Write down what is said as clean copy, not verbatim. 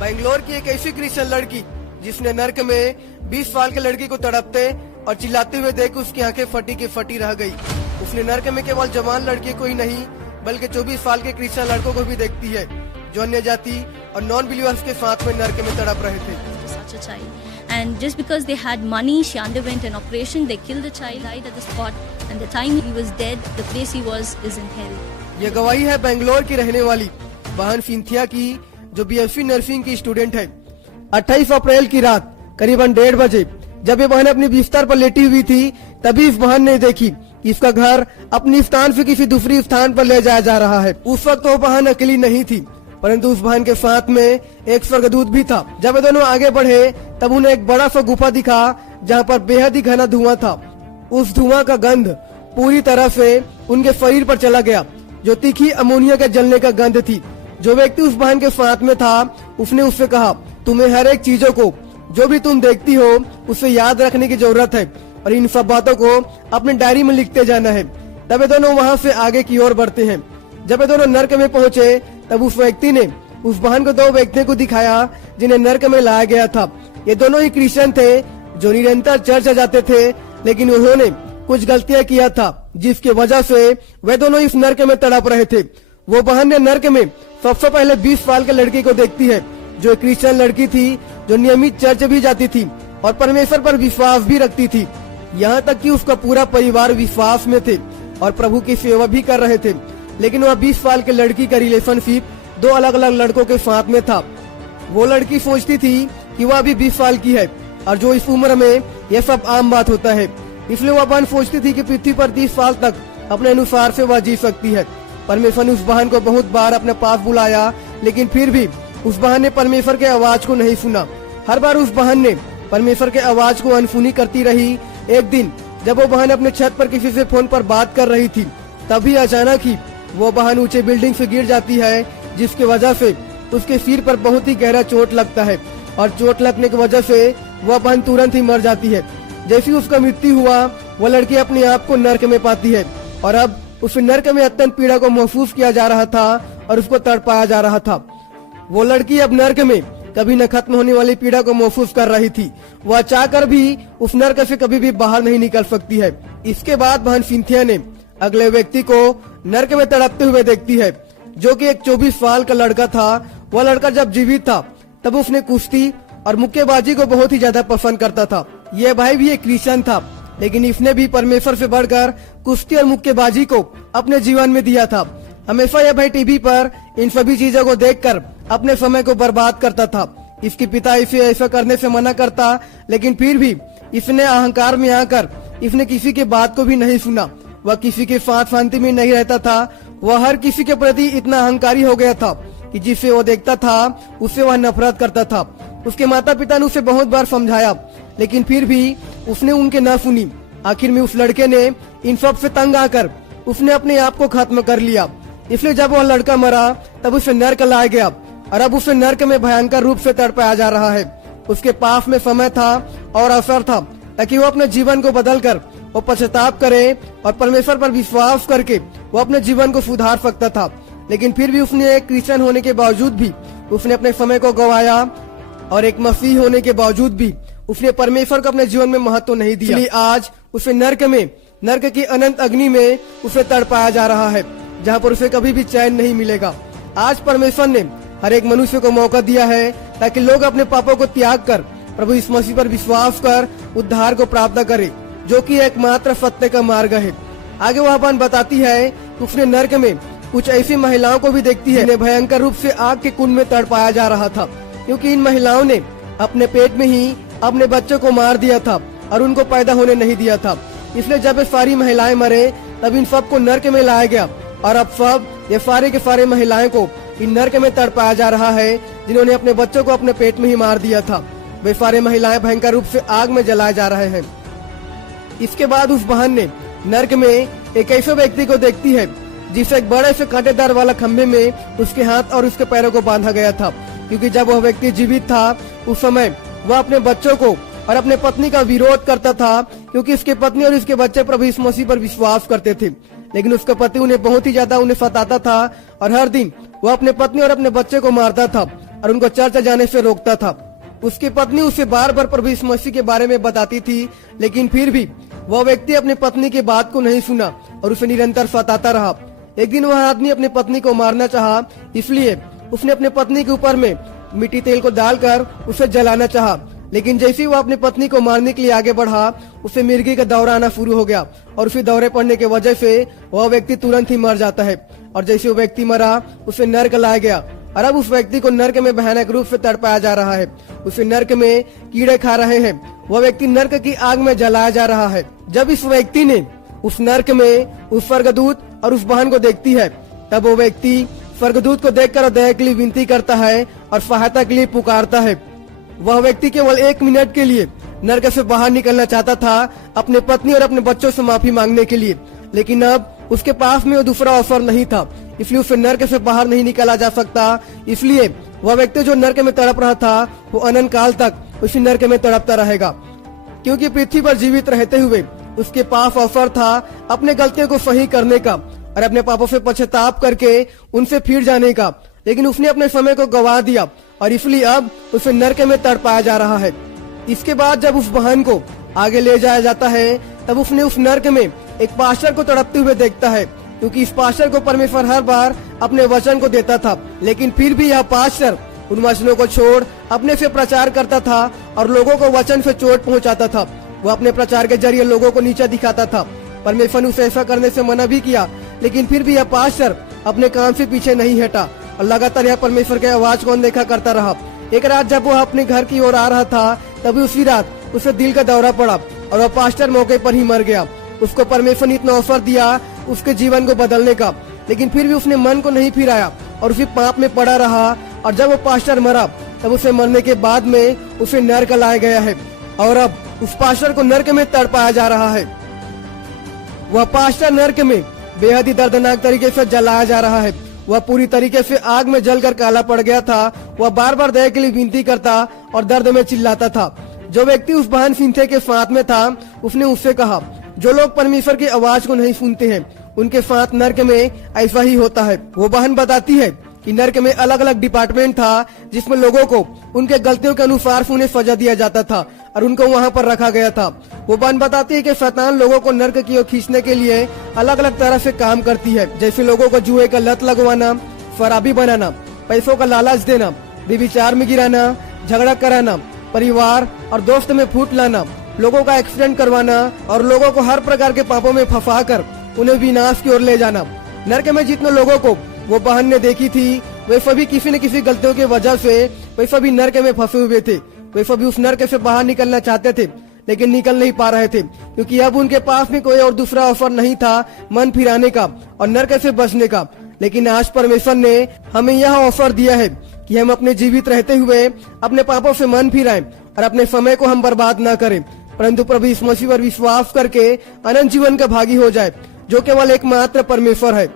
बेंगलोर की एक ऐसी क्रिश्चियन लड़की जिसने नर्क में 20 साल के लड़की को तड़पते और चिल्लाते हुए देख उसकी आंखें फटी की फटी रह गई। उसने नर्क में केवल जवान लड़की को ही नहीं बल्कि 24 साल के क्रिश्चियन लड़कों को भी देखती है जो अन्य जाति और नॉन बिलीवर्स के साथ में नर्क में तड़प रहे थे। Such a child. And just because they had money, she underwent an operation. They killed the child, died at the spot, and the time he was dead, the place he was is in hell. ये गवाही है बेंगलोर की रहने वाली बहन Cynthia की, जो BSc nursing की स्टूडेंट है। 28 अप्रैल की रात करीबन 1:30 बजे जब ये बहन अपने बिस्तर पर लेटी हुई थी, तभी इस बहन ने देखी कि इसका घर अपनी स्थान से किसी दूसरी स्थान पर ले जाया जा रहा है। उस वक्त वो बहन अकेली नहीं थी, परंतु उस बहन के साथ में एक स्वर्गदूत भी था। जब ये दोनों आगे बढ़े तब उन्हें एक बड़ा सा गुफा दिखा जहाँ पर बेहद ही घना धुआं था। उस धुआं का गंध पूरी तरह से उनके शरीर पर चला गया, जो तीखी अमोनिया के जलने का गंध थी। जो व्यक्ति उस बहन के साथ में था उसने उससे कहा, तुम्हें हर एक चीजों को जो भी तुम देखती हो उसे याद रखने की जरूरत है और इन सब बातों को अपने डायरी में लिखते जाना है। तब ये दोनों वहाँ से आगे की ओर बढ़ते हैं। जब ये दोनों नर्क में पहुँचे तब उस व्यक्ति ने उस बहन को 2 व्यक्तियों को दिखाया जिन्हें नर्क में लाया गया था। ये दोनों ही क्रिश्चियन थे जो निरंतर चर्च जाते थे, लेकिन उन्होंने कुछ गलतियां किया था जिसकी वजह से वे दोनों इस नर्क में तड़प रहे थे। वो बहन ने नर्क में सबसे पहले 20 साल के लड़की को देखती है जो एक क्रिश्चियन लड़की थी जो नियमित चर्च भी जाती थी और परमेश्वर पर विश्वास भी रखती थी। यहाँ तक कि उसका पूरा परिवार विश्वास में थे और प्रभु की सेवा भी कर रहे थे, लेकिन वह 20 साल के लड़की का रिलेशनशिप 2 अलग अलग लड़कों के साथ में था। वो लड़की सोचती थी कि वह अभी 20 साल की है और जो इस उम्र में यह सब आम बात होता है, इसलिए वह बहन सोचती थी कि पृथ्वी पर 30 साल तक अपने अनुसार से वह जी सकती है। परमेश्वर ने उस बहन को बहुत बार अपने पास बुलाया, लेकिन फिर भी उस बहन ने परमेश्वर के आवाज को नहीं सुना। हर बार उस बहन ने परमेश्वर के आवाज को अनसुनी करती रही। एक दिन जब वो बहन अपने छत पर किसी से फोन पर बात कर रही थी, तभी अचानक ही वो बहन ऊंचे बिल्डिंग से गिर जाती है, जिसकी वजह से उसके सिर पर बहुत ही गहरा चोट लगता है और चोट लगने की वजह से वह बहन तुरंत ही मर जाती है। जैसे उसका मृत्यु हुआ, वह लड़की अपने आप को नर्क में पाती है और अब उस नर्क में अत्यंत पीड़ा को महसूस किया जा रहा था और उसको तड़पाया जा रहा था। वो लड़की अब नर्क में कभी न खत्म होने वाली पीड़ा को महसूस कर रही थी। वह चाहकर भी उस नर्क से कभी भी बाहर नहीं निकल सकती है। इसके बाद बहन सिंथिया ने अगले व्यक्ति को नर्क में तड़पते हुए देखती है, जो कि एक 24 साल का लड़का था। वह लड़का जब जीवित था तब उसने कुश्ती और मुक्केबाजी को बहुत ही ज्यादा पसंद करता था। यह भाई भी एक क्रिश्चियन था, लेकिन इसने भी परमेश्वर से बढ़कर कुश्ती और मुक्केबाजी को अपने जीवन में दिया था। हमेशा यह भाई टीवी पर इन सभी चीजों को देखकर अपने समय को बर्बाद करता था। इसके पिता इसे ऐसा करने से मना करता, लेकिन फिर भी इसने अहंकार में आकर इसने किसी की बात को भी नहीं सुना। वह किसी के साथ शांति में नहीं रहता था। वह हर किसी के प्रति इतना अहंकारी हो गया था कि जिसे वो देखता था उससे वह नफरत करता था। उसके माता पिता ने उसे बहुत बार समझाया, लेकिन फिर भी उसने उनके न सुनी। आखिर में उस लड़के ने इन सब से तंग आकर उसने अपने आप को खत्म कर लिया। इसलिए जब वह लड़का मरा तब उसे नर्क लाया गया और अब उसे नर्क में भयंकर रूप से तड़पाया जा रहा है। उसके पास में समय था और अवसर था ताकि वो अपने जीवन को बदलकर वो पश्चाताप करे और परमेश्वर पर विश्वास करके वो अपने जीवन को सुधार सकता था, लेकिन फिर भी उसने एक क्रिश्चियन होने के बावजूद भी उसने अपने समय को गंवाया और एक मसीही होने के बावजूद भी उसने परमेश्वर को अपने जीवन में महत्व नहीं दिया। इसलिए आज उसे नर्क की अनंत अग्नि में उसे तड़पाया जा रहा है, जहाँ पर उसे कभी भी चैन नहीं मिलेगा। आज परमेश्वर ने हर एक मनुष्य को मौका दिया है ताकि लोग अपने पापों को त्याग कर प्रभु यीशु मसीह पर विश्वास कर उद्धार को प्राप्त करे, जो कि एकमात्र सत्य का मार्ग है। आगे वह बहन बताती है कि उसने नर्क में कुछ ऐसी महिलाओं को भी देखती है जिन्हें भयंकर रूप से आग के कुंड में तड़पाया जा रहा था, क्योंकि इन महिलाओं ने अपने पेट में ही अपने बच्चों को मार दिया था और उनको पैदा होने नहीं दिया था। इसलिए जब ये सारी महिलाएं मरे तब इन सबको नर्क में लाया गया और अब सब ये सारे के सारे महिलाएं को इन नर्क में तड़पाया जा रहा है जिन्होंने अपने बच्चों को अपने पेट में ही मार दिया था। वे सारे महिलाएं भयंकर रूप से आग में जलाए जा रहे हैं। इसके बाद उस बहन ने नर्क में एक ऐसे व्यक्ति को देखती है जिसे एक बड़े से कांटेदार वाला खंभे में उसके हाथ और उसके पैरों को बांधा गया था, क्योंकि जब वह व्यक्ति जीवित था उस समय वह अपने बच्चों को और अपने पत्नी का विरोध करता था, क्योंकि उसके पत्नी और उसके बच्चे प्रभु यीशु मसीह पर विश्वास करते थे। लेकिन उसका पति उन्हें बहुत ही ज्यादा सताता था और हर दिन वह अपने पत्नी और अपने बच्चे को मारता था। और उनको चर्च जाने से रोकता था। उसकी पत्नी उसे बार बार प्रभु यीशु मसीह के बारे में बताती थी, लेकिन फिर भी वह व्यक्ति अपनी पत्नी की बात को नहीं सुना और उसे निरंतर सताता रहा। एक दिन वह आदमी अपनी पत्नी को मारना चाहा, इसलिए उसने अपने पत्नी के ऊपर में मिट्टी तेल को डालकर उसे जलाना चाहा। लेकिन जैसे ही वह अपनी पत्नी को मारने के लिए आगे बढ़ा, उसे मिर्गी का दौरा आना शुरू हो गया और उसे दौरे पड़ने की वजह से वह व्यक्ति तुरंत ही मर जाता है। और जैसे वो व्यक्ति मरा, उसे नर्क लाया गया और अब उस व्यक्ति को नर्क में भयानक रूप से तड़पाया जा रहा है। उसे नर्क में कीड़े खा रहे हैं। वह व्यक्ति नर्क की आग में जलाया जा रहा है। जब इस व्यक्ति ने उस नर्क में उस स्वर्गदूत और उस बहन को देखती है, तब वो व्यक्ति स्वर्गदूत को देखकर दया के लिए विनती करता है और सहायता के लिए पुकारता है। वह व्यक्ति केवल 1 मिनट के लिए नर्क से बाहर निकलना चाहता था, अपने पत्नी और अपने बच्चों से माफी मांगने के लिए, लेकिन अब उसके पास में वो दूसरा अवसर नहीं था, इसलिए उसे नर्क से बाहर नहीं निकाला जा सकता। इसलिए वह व्यक्ति जो नर्क में तड़प रहा था, वो अनंत काल तक उसी नर्क में तड़पता रहेगा, क्योंकि पृथ्वी पर जीवित रहते हुए उसके पास अवसर था अपने गलतियों को सही करने का और अपने पापों से पश्चाताप करके उनसे फिर जाने का, लेकिन उसने अपने समय को गवा दिया और इसलिए अब उसे नरक में तड़पाया जा रहा है। इसके बाद जब उस बहन को आगे ले जाया जाता है, तब उसने उस नरक में एक पास्टर को तड़पते हुए देखता है, क्योंकि इस पास्टर को परमेश्वर हर बार अपने वचन को देता था, लेकिन फिर भी यह पास्टर उन वचनों को छोड़ अपने से प्रचार करता था और लोगों को वचन से चोट पहुंचाता था। वो अपने प्रचार के जरिए लोगों को नीचा दिखाता था। परमेश्वर ने उसे ऐसा करने से मना भी किया, लेकिन फिर भी यह पास्टर अपने काम से पीछे नहीं हटा और लगातार यह परमेश्वर के आवाज को अनदेखा करता रहा। एक रात जब वो अपने घर की ओर आ रहा था, तभी उसी रात उसे दिल का दौरा पड़ा और वह पास्टर मौके पर ही मर गया। उसको परमेश्वर ने इतना अवसर दिया उसके जीवन को बदलने का, लेकिन फिर भी उसने मन को नहीं फिराया और उसी पाप में पड़ा रहा। और जब वो पास्टर मरा, तब उसे मरने के बाद में उसे नरक लाया गया है और अब उस पास्टर को नरक में तड़पाया जा रहा है। वह पास्टर नरक में बेहद ही दर्दनाक तरीके से जलाया जा रहा है। वह पूरी तरीके से आग में जलकर काला पड़ गया था। वह बार बार दया के लिए विनती करता और दर्द में चिल्लाता था। जो व्यक्ति उस बहन सिंथे के साथ में था, उसने उससे कहा, जो लोग परमेश्वर की आवाज को नहीं सुनते हैं, उनके साथ नरक में ऐसा ही होता है। वो बहन बताती है कि नरक में अलग अलग डिपार्टमेंट था, जिसमें लोगों को उनके गलतियों के अनुसार उन्हें सजा दिया जाता था और उनको वहाँ पर रखा गया था। वो बहन बताती है कि शैतान लोगों को नरक की ओर खींचने के लिए अलग अलग तरह से काम करती है, जैसे लोगों को जुए का लत लगवाना, शराबी बनाना, पैसों का लालच देना, व्यभिचार में गिराना, झगड़ा कराना, परिवार और दोस्त में फूट लाना, लोगों का एक्सीडेंट करवाना और लोगों को हर प्रकार के पापों में फंसा कर उन्हें विनाश की ओर ले जाना। नरक में जितने लोगों को वो बहन ने देखी थी, वे सभी किसी न किसी गलतियों की वजह से वे सभी नरक में फंसे हुए थे। वे सभी उस नरक से बाहर निकलना चाहते थे, लेकिन निकल नहीं पा रहे थे, क्योंकि अब उनके पास में कोई और दूसरा अवसर नहीं था मन फिराने का और नरक से बचने का। लेकिन आज परमेश्वर ने हमें यह अवसर दिया है कि हम अपने जीवित रहते हुए अपने पापों से मन फिराएं और अपने समय को हम बर्बाद न करें, परंतु प्रभु यीशु मसीह पर विश्वास करके अनंत जीवन का भागी हो जाए, जो केवल एकमात्र परमेश्वर है।